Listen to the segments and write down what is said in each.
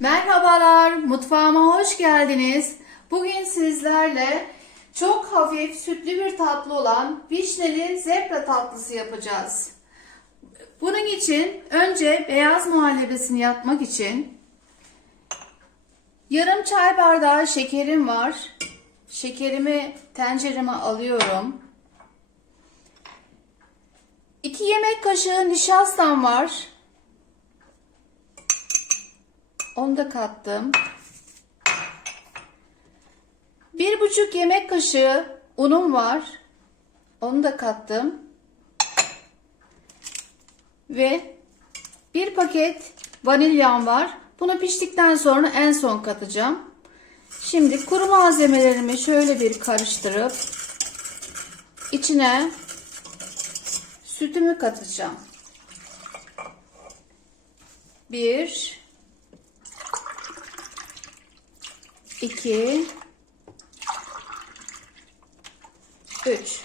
Merhabalar, mutfağıma hoş geldiniz. Bugün sizlerle çok hafif sütlü bir tatlı olan vişneli zebra tatlısı yapacağız. Bunun için önce beyaz muhallebisini yapmak için yarım çay bardağı şekerim var. Şekerimi tencereme alıyorum. 2 yemek kaşığı nişastam var. Onu da kattım. Bir buçuk yemek kaşığı unum var. Onu da kattım. Ve bir paket vanilyam var. Bunu piştikten sonra en son katacağım. Şimdi kuru malzemelerimi şöyle bir karıştırıp içine sütümü katacağım. Bir 2 3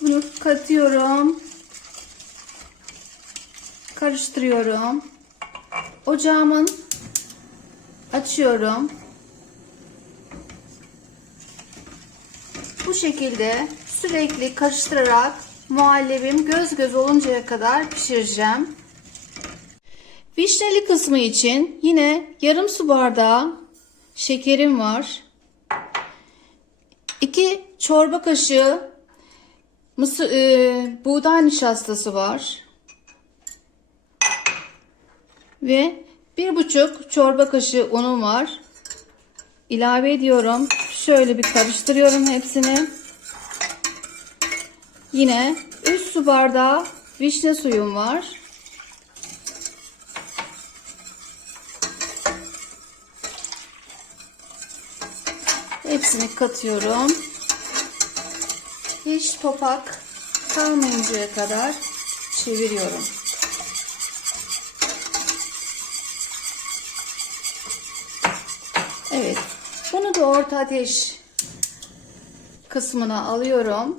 Bunu katıyorum. Karıştırıyorum. Ocağımın açıyorum. Bu şekilde sürekli karıştırarak muhallebim göz göz oluncaya kadar pişireceğim. Vişneli kısmı için yine yarım su bardağı şekerim var. 2 çorba kaşığı mısır, e, buğday nişastası var. Ve bir buçuk çorba kaşığı unum var. İlave ediyorum. Şöyle bir karıştırıyorum hepsini. Yine 3 su bardağı vişne suyum var. Hepsini katıyorum. Hiç topak kalmayıncaya kadar çeviriyorum. Evet. Bunu da orta ateş kısmına alıyorum.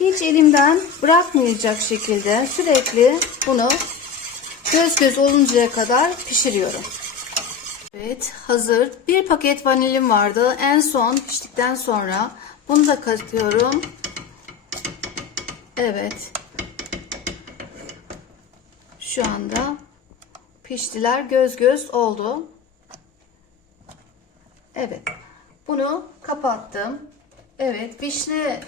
Hiç elimden bırakmayacak şekilde sürekli bunu göz göz oluncaya kadar pişiriyorum. Evet hazır. Bir paket vanilim vardı. En son piştikten sonra bunu da katıyorum. Evet. Şu anda piştiler. Göz göz oldu. Evet. Bunu kapattım. Evet. Vişne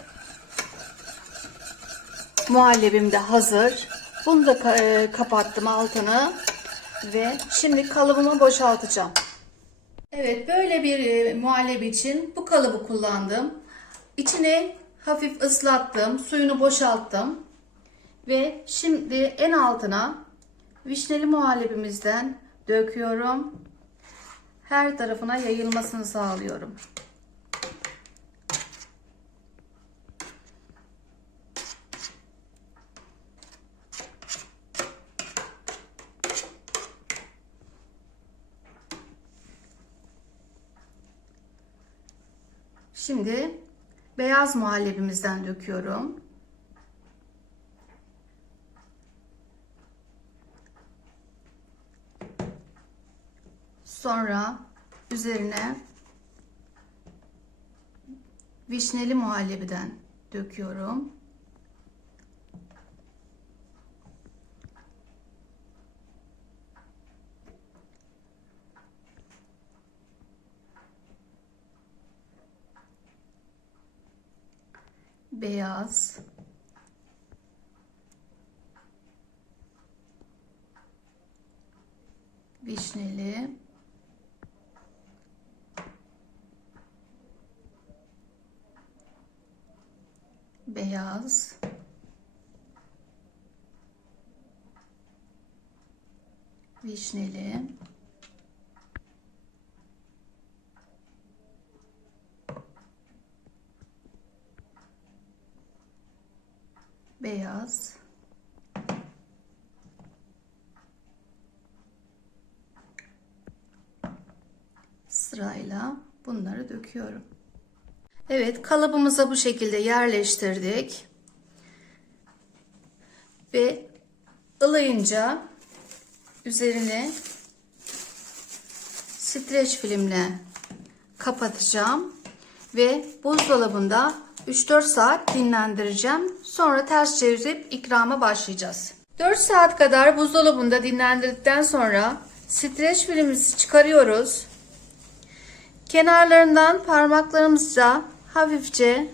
muhallebim de hazır. Bunu da e, kapattım altını ve şimdi kalıbımı boşaltacağım. Evet böyle bir e, muhallebi için bu kalıbı kullandım. İçini hafif ıslattım, suyunu boşalttım ve şimdi en altına vişneli muhallebimizden döküyorum. Her tarafına yayılmasını sağlıyorum. Şimdi beyaz muhallebimizden döküyorum. Sonra üzerine vişneli muhallebiden döküyorum. Beyaz. Vişneli. Beyaz. Vişneli beyaz sırayla bunları döküyorum. Evet kalıbımıza bu şekilde yerleştirdik. ve ılıyınca üzerini streç filmle kapatacağım ve buzdolabında 3-4 saat dinlendireceğim. Sonra ters çevirip ikrama başlayacağız. 4 saat kadar buzdolabında dinlendirdikten sonra streç filmimizi çıkarıyoruz. Kenarlarından parmaklarımızla hafifçe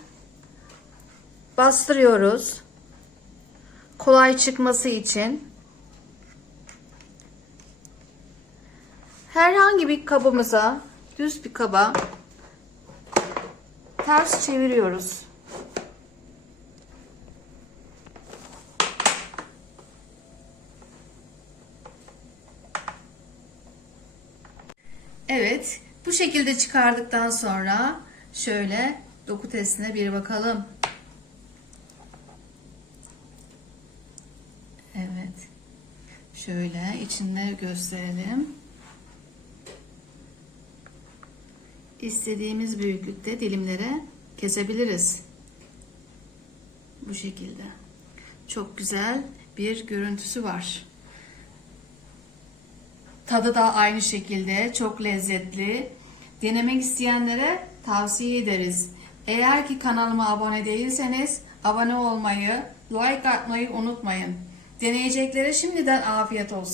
bastırıyoruz. Kolay çıkması için. Herhangi bir kabımıza, düz bir kaba ters çeviriyoruz. Evet, bu şekilde çıkardıktan sonra şöyle doku testine bir bakalım. Evet. Şöyle içinde gösterelim. İstediğimiz büyüklükte dilimlere kesebiliriz. Bu şekilde. Çok güzel bir görüntüsü var. Tadı da aynı şekilde çok lezzetli. Denemek isteyenlere tavsiye ederiz. Eğer ki kanalıma abone değilseniz abone olmayı, like atmayı unutmayın. Deneyeceklere şimdiden afiyet olsun.